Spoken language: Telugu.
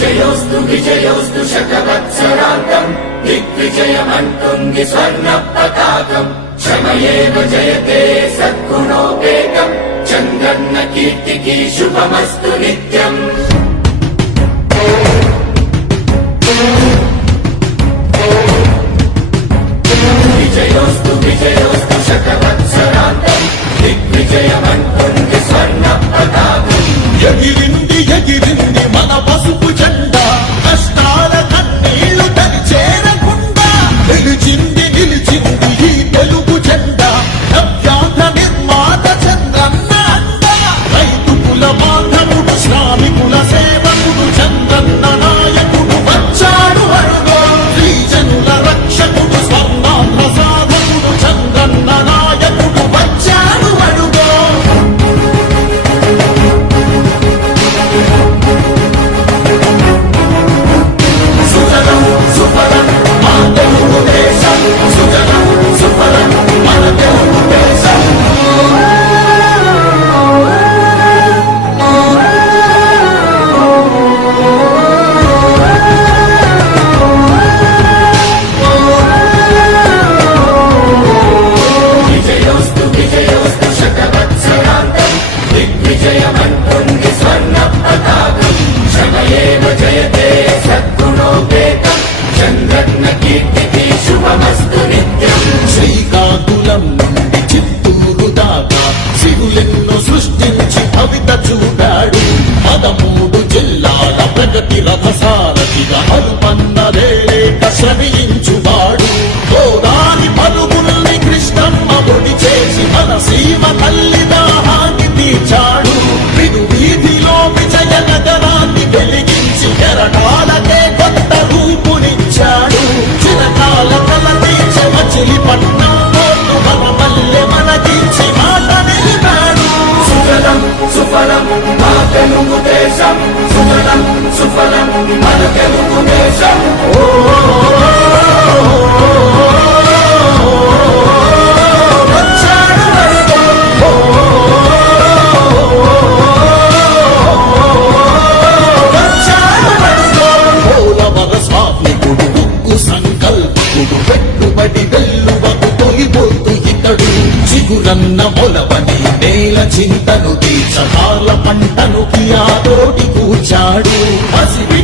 విజయోస్తు విజయోస్తు శతవత్సరాంతం దిగ్విజయమంటుంది స్వర్ణ పతాకం క్షమయేవ జయతే సద్గుణోపేతం చంద్రన్న కీర్తికి శుభమస్తు నిత్యం విజయోస్తు విజయోస్తు శతవత్సరాంతం దిగ్విజయమంటుంది స్వర్ణ పతాకం ఎగిరింది ఎగిరింది మన పసుపు జెండా కష్టాల కన్నీళ్లు తని చేరకుండా నిలిచింది నిలిచింది ఈ తెలుగు జెండా నవ్యాంధ్ర నిర్మాత చంద్రన్న అండ రైతు కుల బాంధవుడు శ్రామికుల సేవకుడు చంద్రన్న నాయకుడు వచ్చాడు అడుగో శ్రీజనుల రక్షకుడు స్వర్ణాంధ్ర సాధకుడు చంద్రన్న నాయకుడు వచ్చాడు అడుగో సుజనం సుఫలం మా తెలుగు దేశం సుజనం సుఫలం మన తెలుగు దేశం విజయోస్తు విజయోస్తు శతవత్సరాంతం దిగ్విజయమంటుంది స్వర్ణ పతాకం క్షమయేవ జయతే సద్గుణోపేతం చంద్రన్న కీర్తికి శుభమస్తు నిత్యం శ్రీకాకుళం నుండి చిత్తూరు దాకా సిరులెన్నో సృష్టించి భవిత చూపాడు 13 జిల్లాల ప్రగతి రథసారథిగా అలుపన్నదేలేక శ్రమించువాడు గోదాని పలుగుల్ని కృష్ణమ్మ పొడి చేసి మన సీమ తల్లి దాహాన్ని తీర్చాడు విను వీధిలో విజయ నగరాన్ని వెలిగించి కెరటాలకే కొత్త రూపునిచ్చాడు చిరకాల కల తీర్చే మచిలీపట్నం పోర్టు మన మల్లె మనకించి మాట నిలిపాడు సుజలం సుఫలం మా తెలుగు దేశం సుజలం సుఫలం మన తెలుగు దేశం వచ్చాడు అడుగో వచ్చాడు అడుగో పోలవర స్వామికుడు ఉక్కు సంకల్పుడు పెట్టుబడి వెల్లువకు తొలిపోతూ ఇతడు చిగురన్న మొలవని నేల చింతను తీర్చకాల పంటను కియాతోటి కూర్చాడు పసిబి